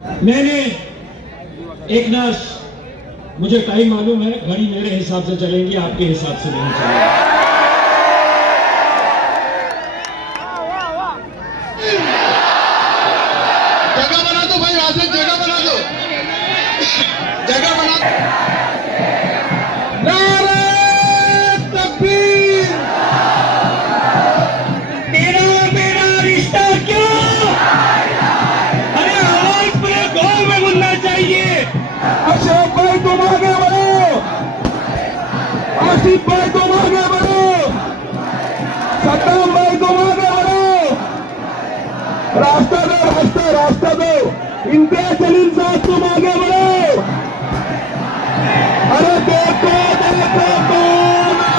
मैंने एक ना, मुझे टाइम मालूम है, घड़ी मेरे हिसाब से चलेंगी, आपके हिसाब से नहीं चलेंगी। जगह बना दो भाई, वहां से जगह बना दो, जगह बना दो। नारे तकबीर। तेरा मेरा रिश्ता क्यों? अरे आवाज पूरे गांव में बोलना चाहिए। अशरफ भाई तुम आगे बढ़ो, आसिफ भाई तुम आगे बढ़ो, सद्दाम भाई तुम आगे बढ़ो, रास्ता दो, रास्ता दो। इम्तियाज जलील साहब तुम आगे बढ़ो। अरे देखो देखो कौन है।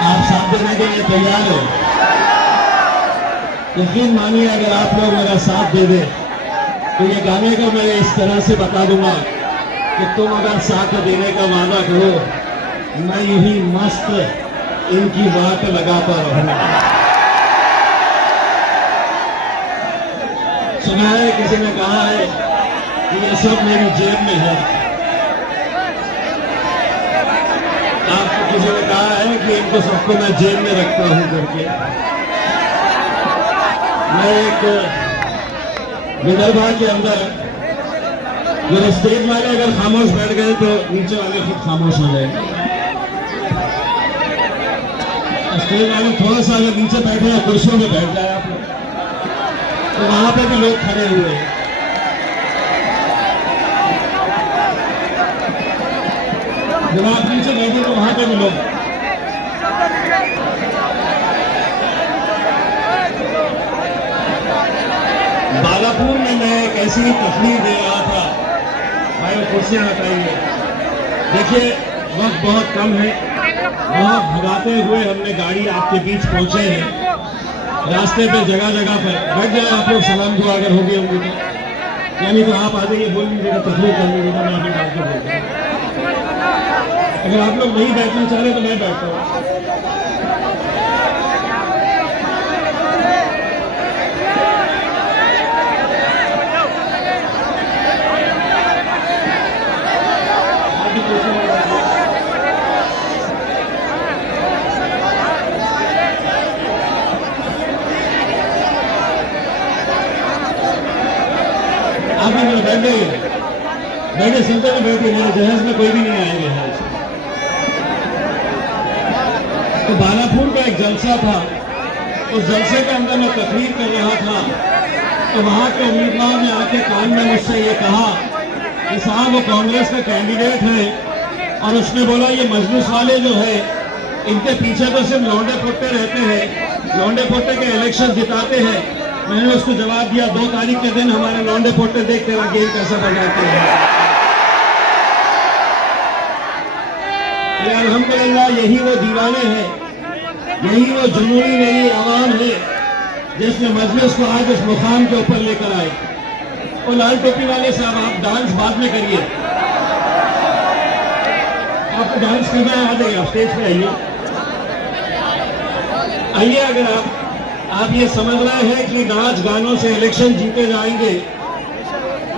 आप साथ देने के लिए तैयार हो? यकीन मानिए, अगर आप लोग मेरा साथ दे दे तो ये गाने को मैं इस तरह से बता दूंगा कि तुम अगर साथ देने का वादा करो, मैं यूं ही मस्त इनकी बात लगाता रहूंगा। सुना है, किसी ने कहा है कि ये सब मेरी जेब में है। आपको किसी ने कहा है कि इनको सबको मैं जेब में रखता हूं करके। मैं एक विदर्भा के अंदर, जो स्टेज वाले अगर खामोश बैठ गए तो नीचे वाले खुद खामोश हो जाएंगे। स्टेज वाले थोड़ा सा अगर नीचे बैठे या कुर्सियों में बैठ जाए आप लोग, तो वहां पे भी लोग खड़े हुए हैं। जब आप नीचे बैठे तो वहां पे भी लोग। बालापुर में मैं एक ऐसी तकलीफ दे रहा था, भाई वो कुर्सियां हटाइए। देखिए वक्त बहुत कम है, बहुत भगाते हुए हमने गाड़ी आपके बीच पहुंचे हैं। रास्ते पे जगह जगह पर बैठ जाए आप लोग, सलाम दुआ अगर हो गए होंगे तो, यानी तो आप आ जाइए, बोल लीजिएगा, तकलीफ कर लीजिएगा, मैं अभी बात कर बोलता हूँ। अगर आप लोग नहीं बैठना चाह रहे तो मैं बैठता हूँ। आप भी मेरे बैठ गए, बैठे सुनते में बैठे, मेरे जहाज में कोई भी नहीं आएंगे आज। तो बालापुर का एक जलसा था, उस जलसे के अंदर मैं तकरीर कर रहा था, तो वहां के उम्मीदवार ने आके कान में मुझसे ये कहा कि साहब वो कांग्रेस का कैंडिडेट है, और उसने बोला ये मजलिस वाले जो है इनके पीछे तो सिर्फ लौंडे पोट्टे रहते हैं, लौंडे पोट्टे के इलेक्शन जिताते हैं। मैंने उसको जवाब दिया, 2 तारीख के दिन हमारे लौंडे पोट्टे देख तेरा गेम कैसा बजाते हैं। अल्हम्दुलिल्लाह यही वो दीवाने हैं, यही वो जुनूनी मेरी आवाम है जिसने मजलिस को आज इस मुकाम के ऊपर लेकर आए। और लाल टोपी वाले साहब, आप डांस बाद में करिए, आपको डांस करना है, आ जाइए, आप स्टेज पे आइए। आइए, अगर आप ये समझ रहे हैं कि नाच गानों से इलेक्शन जीते जाएंगे,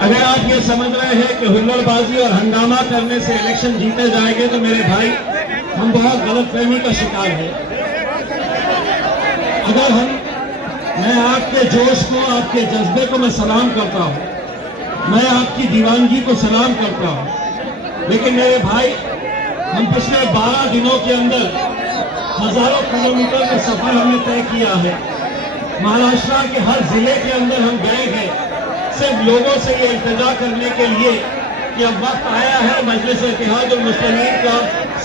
अगर आप ये समझ रहे हैं कि हुल्लड़बाजी और हंगामा करने से इलेक्शन जीते जाएंगे, तो मेरे भाई हम बहुत गलतफहमी का शिकार हैं। अगर मैं आपके जोश को, आपके जज्बे को मैं सलाम करता हूं, मैं आपकी दीवानगी को सलाम करता हूं, लेकिन मेरे भाई हम पिछले 12 दिनों के अंदर हजारों किलोमीटर का सफर हमने तय किया है। महाराष्ट्र के हर जिले के अंदर हम गए हैं, सिर्फ लोगों से ये इल्तिजा करने के लिए कि अब वक्त आया है मजलिस इत्तेहादुल मुस्लिमीन का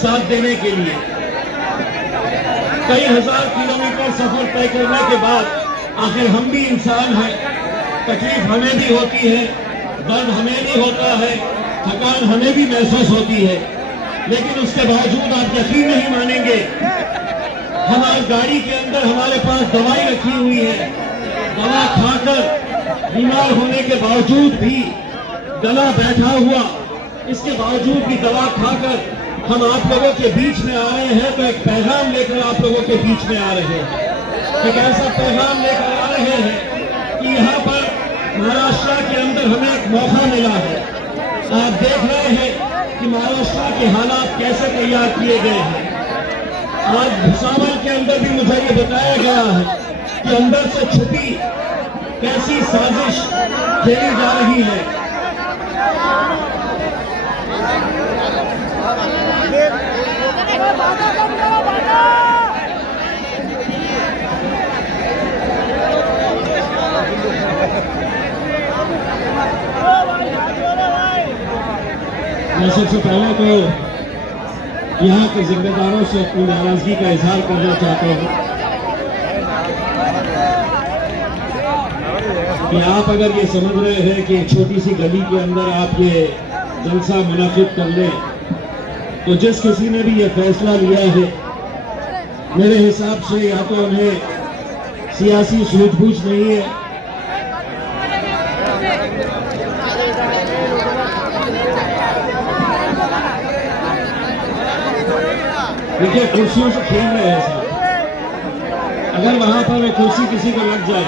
साथ देने के लिए। कई हजार किलोमीटर सफर तय करने के बाद आखिर हम भी इंसान हैं, तकलीफ हमें भी होती है, दर्द हमें भी होता है, थकान हमें भी महसूस होती है, लेकिन उसके बावजूद आप यकीन नहीं मानेंगे, हमारी गाड़ी के अंदर हमारे पास दवाई रखी हुई है। दवा खाकर बीमार होने के बावजूद भी गला बैठा हुआ, इसके बावजूद भी दवा खाकर हम आप लोगों के बीच में आ रहे हैं, तो एक पैगाम लेकर आप लोगों के बीच में आ रहे हैं। एक ऐसा पैगाम लेकर आ रहे हैं कि यहाँ पर महाराष्ट्र के अंदर हमें एक मौका मिला है। आप देख रहे हैं कि महाराष्ट्र के हालात कैसे तैयार किए गए हैं। आज भुसावल के अंदर भी मुझे ये बताया गया है कि अंदर से छुपी कैसी साजिश खेली जा रही है। मैं सबसे पहले तो यहाँ के जिम्मेदारों से अपनी नाराजगी का इजहार करना चाहता हूँ कि आप अगर ये समझ रहे हैं कि एक छोटी सी गली के अंदर आप ये जलसा मुनाकिद कर लें, तो जिस किसी ने भी ये फैसला लिया है, मेरे हिसाब से या तो उन्हें सियासी सूझबूझ नहीं है, देखिए कुर्सियों से खेल रहे हैं साहब। अगर वहां पर एक कुर्सी किसी को लग जाए,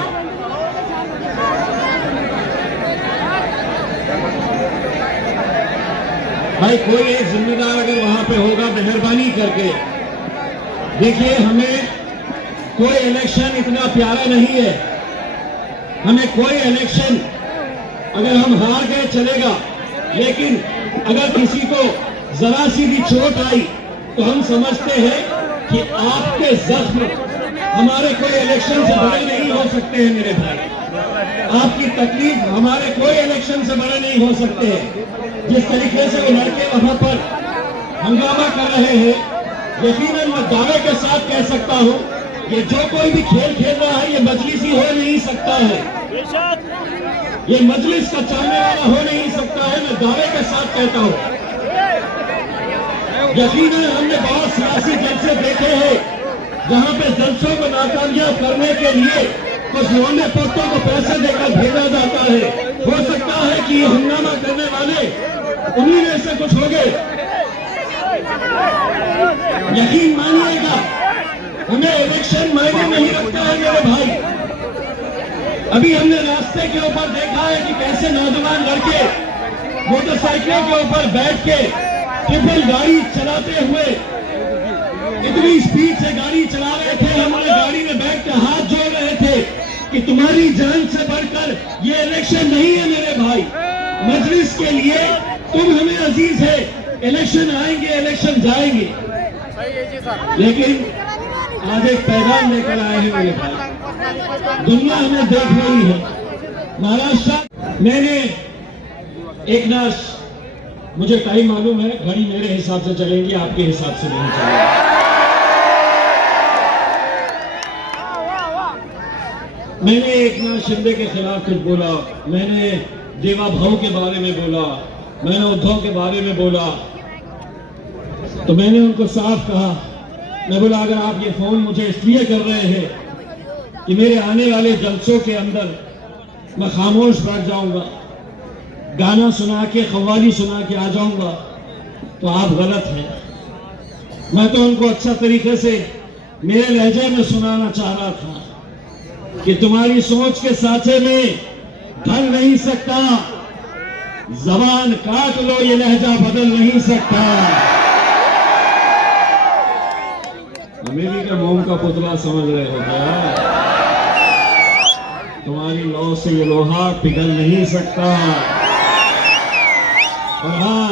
भाई कोई एक जिम्मेदार अगर वहां पे होगा, मेहरबानी करके देखिए, हमें कोई इलेक्शन इतना प्यारा नहीं है। हमें कोई इलेक्शन अगर हम हार गए चलेगा, लेकिन अगर किसी को जरा सी भी चोट आई तो हम समझते हैं कि आपके जख्म हमारे कोई इलेक्शन से बड़े नहीं हो सकते हैं मेरे भाई। आपकी तकलीफ हमारे कोई इलेक्शन से बड़े नहीं हो सकते हैं। जिस तरीके से वो लड़के वहां पर हंगामा कर रहे हैं, यकीनन मैं दावे के साथ कह सकता हूं, ये जो कोई भी खेल खेल रहा है, ये मजलिसी हो नहीं सकता है, ये मजलिस का चाहने वाला हो नहीं सकता है। मैं दावे के साथ कहता हूं, यकीनन हमने बहुत सियासी जलसे देखे हैं जहां पे जलसों को नाकामयाब करने के लिए कुछ लौंडे पोतों को पैसे देकर भेजा जाता है। हो सकता है कि ये हंगामा करने वाले उन्हीं में से कुछ हो गए। यकीन मानिएगा, हमें इलेक्शन मायने नहीं रखता है मेरे भाई। अभी हमने रास्ते के ऊपर देखा है कि कैसे नौजवान लड़के मोटरसाइकिलों के ऊपर बैठ के ट्रिपल गाड़ी चलाते हुए इतनी स्पीड से गाड़ी चला रहे थे, हमारे गाड़ी में बैठ के हाथ जोड़ रहे थे कि तुम्हारी जान से बढ़कर ये इलेक्शन नहीं है मेरे भाई। मजलिस के लिए तुम हमें अजीज है, इलेक्शन आएंगे, इलेक्शन जाएंगे, लेकिन आज एक पैगाम लेकर आए हैं मेरे भाई। दुनिया हमें देख रही है। महाराष्ट्र मैंने एक नाश, मुझे टाइम मालूम है, घड़ी मेरे हिसाब से चलेंगी, आपके हिसाब से नहीं चलेगी। मैंने एकनाथ शिंदे के खिलाफ कुछ बोला, मैंने देवा भाव के बारे में बोला, मैंने उद्धव के बारे में बोला, तो मैंने उनको साफ कहा, मैं बोला अगर आप ये फोन मुझे इसलिए कर रहे हैं कि मेरे आने वाले जलसों के अंदर मैं खामोश बैठ जाऊंगा, गाना सुना के कव्वाली सुना के आ जाऊंगा, तो आप गलत हैं। मैं तो उनको अच्छा तरीके से मेरे लहजे में सुनाना चाह रहा था कि तुम्हारी सोच के साथे में ढल नहीं सकता, जबान काट लो, ये लहजा बदल नहीं सकता। अमेरिका मोम का पुतला समझ रहे हो क्या? तुम्हारी लौ से ये लोहा पिघल नहीं सकता। और हाँ,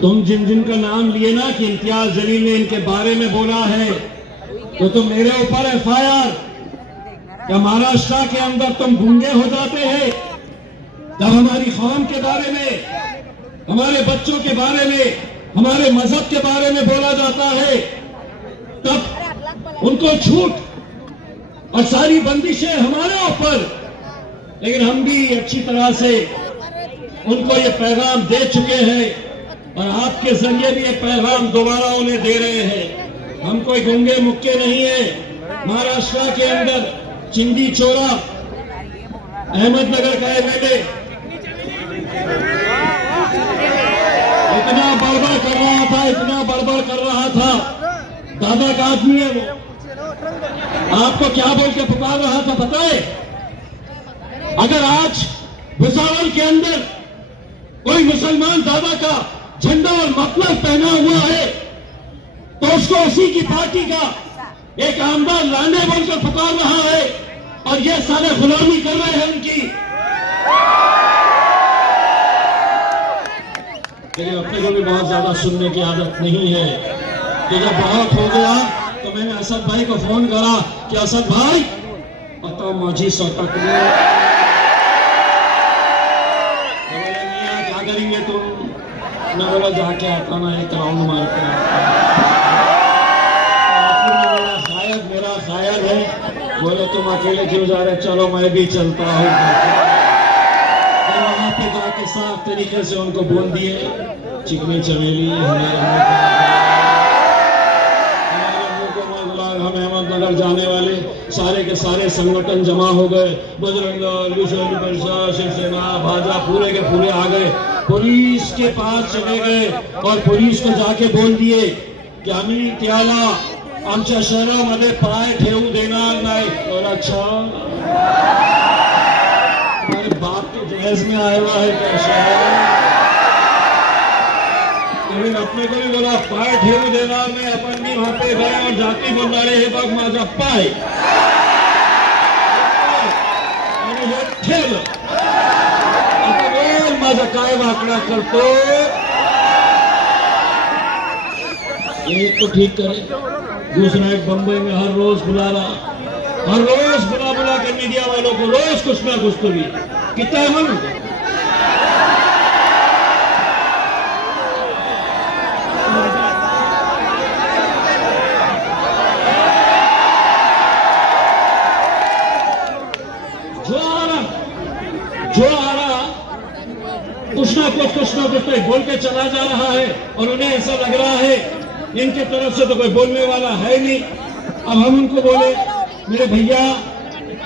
तुम जिन जिन का नाम लिए ना कि इम्तियाज जलील ने इनके बारे में बोला है, तो तुम मेरे ऊपर FIR, क्या महाराष्ट्र के अंदर तुम गूंगे हो जाते हैं जब हमारी कौम के बारे में, हमारे बच्चों के बारे में, हमारे मजहब के बारे में बोला जाता है, तब उनको छूट और सारी बंदिशें हमारे ऊपर, लेकिन हम भी अच्छी तरह से उनको ये पैगाम दे चुके हैं और आपके जरिए भी ये पैगाम दोबारा उन्हें दे रहे हैं। हम कोई गुंगे मुक्के नहीं है। महाराष्ट्र के अंदर चिंदी चोरा अहमदनगर का एमएलए इतना बड़बड़ कर रहा था, इतना बड़बड़ कर रहा था। दादा का आदमी है वो, आपको क्या बोल के पुकार रहा था पता है? अगर आज भुसावल के अंदर कोई मुसलमान दादा का झंडा और मफलर पहना हुआ है तो उसको उसी की पार्टी का एक आमदार लाने बोलकर पुकार रहा है और ये सारे गुलामी कर रहे हैं उनकी। लेकिन अपने को भी बहुत ज्यादा सुनने की आदत नहीं है। तो जब बहुत हो गया तो मैंने असद भाई को फोन करा कि असद भाई बताओ मौजी सौतक क्या करेंगे तुम? मैं बोला जाके आता ना एक राउंड मार के शायद मेरा शायद है। बोले तुम अकेले क्यों जा रहे? चलो मैं भी चलता हूँ। वहां पे जाके साफ तरीके से उनको बोल दिए चिकनी चमेली हम अहमदनगर जाने वाले सारे के सारे संगठन जमा हो गए। बजरंग दल, विश्व हिंदू परिषद, शिवसेना, भाजपा पूरे के पूरे आ गए। पुलिस के पास चले गए और पुलिस को जाके बोल दिए की आम्ही त्याला आमच्या शहरामध्ये पाय ठेवू देणार नाही। और अच्छा हमारे बाप तो जहेज में आया हुआ है क्या शहर? लेकिन अपने को भी बोला पाय ठेवू देणार नाही। अपन भी वहां पे गए और जाती बोलणारे हे बघ माझा पाय आणि हे ठेवलं। आता बोल माझा काय वाकडा करतो? एक को ठीक करे, दूसरा एक बंबई में हर रोज बुला रहा, हर रोज बुला के मीडिया वालों को रोज कुछ ना कुछ तो भी कितना है मन जो आ रहा कुछ ना कुछ तो बोल के चला जा रहा है और उन्हें ऐसा लग रहा है इनके तरफ से तो कोई बोलने वाला है नहीं। अब हम उनको बोले मेरे भैया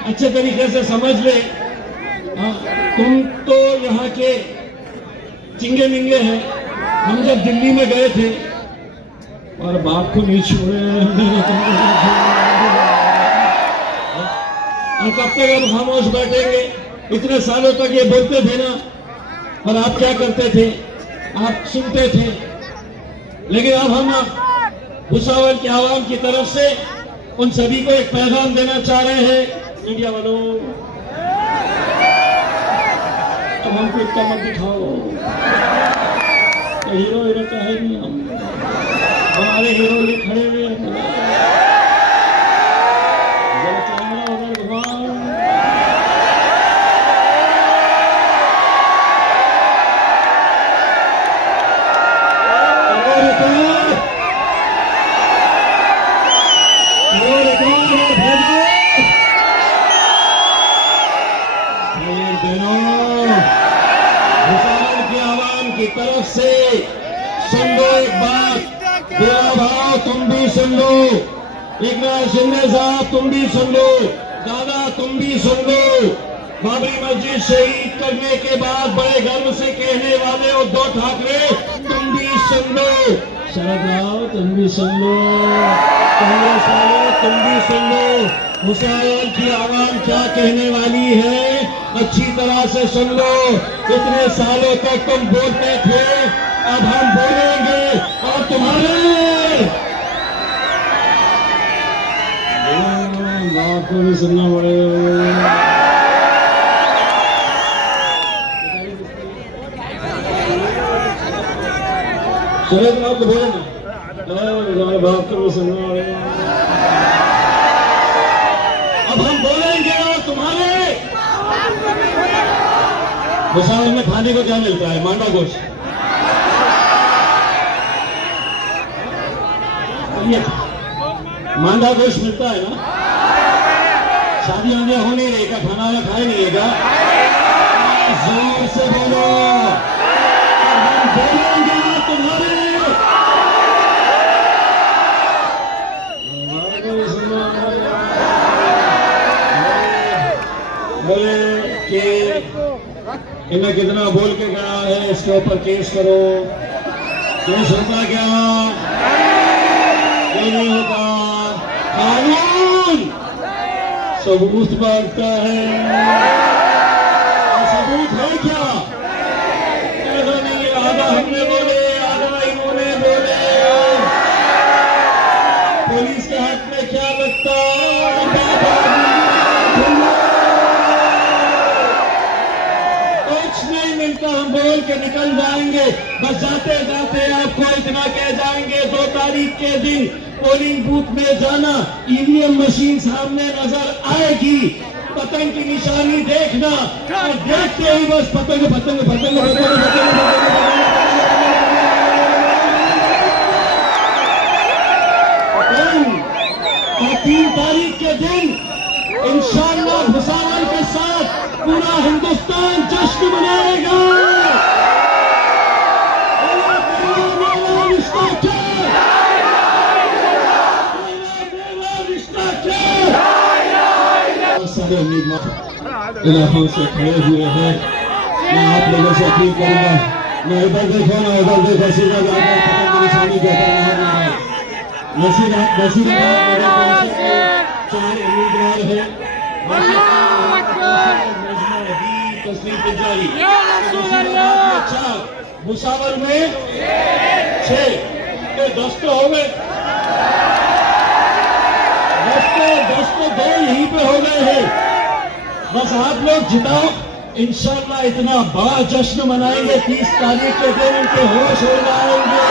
अच्छे तरीके से समझ ले, तुम तो यहाँ के चिंगे मिंगे हैं। हम जब दिल्ली में गए थे और बाप को नहीं छोड़े और कब तक हम खामोश बैठेंगे? इतने सालों तक ये बोलते थे ना, और आप क्या करते थे? आप सुनते थे। लेकिन अब हम भुसावल की आवाम की तरफ से उन सभी को एक पैगाम देना चाह रहे हैं। मीडिया वालों अब हमको इतना मत दिखाओ, तो हीरो तो है नहीं। हम हमारे हीरो ये खड़े हुए हैं। की तरफ से सुन लो एक बात, मेरा भाव तुम भी सुन लो, एकनाथ शिंदे साहब तुम भी सुन लो, दादा तुम भी सुन लो। बाबरी मस्जिद शहीद करने के बाद बड़े गर्व से कहने वाले उद्धव ठाकरे तुम भी सुन लो, शरद राव तुम भी सुन लो, कांग्रेस वाले तुम भी सुन लो। भुसावल की आवाम क्या कहने वाली है अच्छी तरह से सुन लो। इतने सालों तक तुम बोलते थे, अब हम बोलेंगे और तुम्हारे बात को भी सुनना पड़ेगा। शरद राव को बोले ना, बात को भी सुनना पड़ेगा। अब हम बोलेंगे और तुम्हारे भुसावल में खाने को क्या मिलता है? मांडा गोश्त। मांडा गोश्त मिलता है ना? शादी आने हो नहीं रही का, खाना वाना खाए नहीं है क्या? जोर से बोलो, हम बोलेंगे तुम्हारे बोले कि इन्हें कितना बोल के गया है, इसके ऊपर केस करो। केस होता क्या? क्यों नहीं होता? कानून सबूत मांगता है। सबूत है क्या? ऐसा नहीं है, आधा हमने बोले, आधा इन्होंने बोले। पुलिस के हाथ में क्या लगता? कुछ नहीं मिलता, हम बोल के निकल जाएंगे। बस जाते जाते आपको इतना कह जाएंगे, 2 तारीख के दिन पोलिंग बूथ में जाना, ईवीएम मशीन सामने नजर आएगी, पतंग की निशानी देखना और देखते ही बस पतंग पतंग पतंग पतंग पतंग। और 3 तारीख के दिन इंशाअल्लाह भुसावल के साथ पूरा हिंदुस्तान जश्न मनाएगा। सारे उम्मीदवार इलाकों से खड़े हुए हैं। मैं आप लोगों से अपील करूंगा, मैं इधर देखो ना उधर देखो, सीधा जाकर पतंग की निशानी देकर नसीराबाद नगर परिषद के 4 उम्मीदवार हैं। तस्लीम पिंजारी, भुसावल में 6, 10 तो हो गए, 10 तो 2 यहीं पे हो गए हैं। बस आप लोग जिताओ, इंशाअल्लाह इतना बड़ा जश्न मनाएंगे। 30 तारीख के दिन उनके होश हो जाएंगे।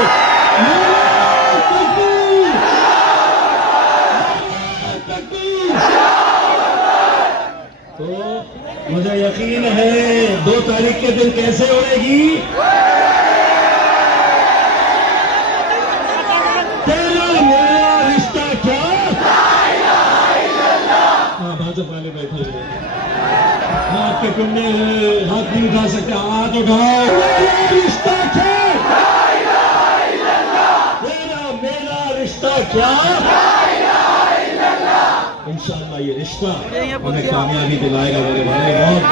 तो मुझे यकीन है 2 तारीख के दिन कैसे उड़ेगी? तेरा मेरा रिश्ता क्या? हाँ, भाजपा वाले बैठे हुए हाथ के कुंडे, हाथ नहीं उठा सकते, हाथ उठाओ। मेरा रिश्ता क्या? तेरा मेरा रिश्ता क्या? इंशाअल्लाह ये रिश्ता हमें कामयाबी दिलाएगा मेरे भाई। बहुत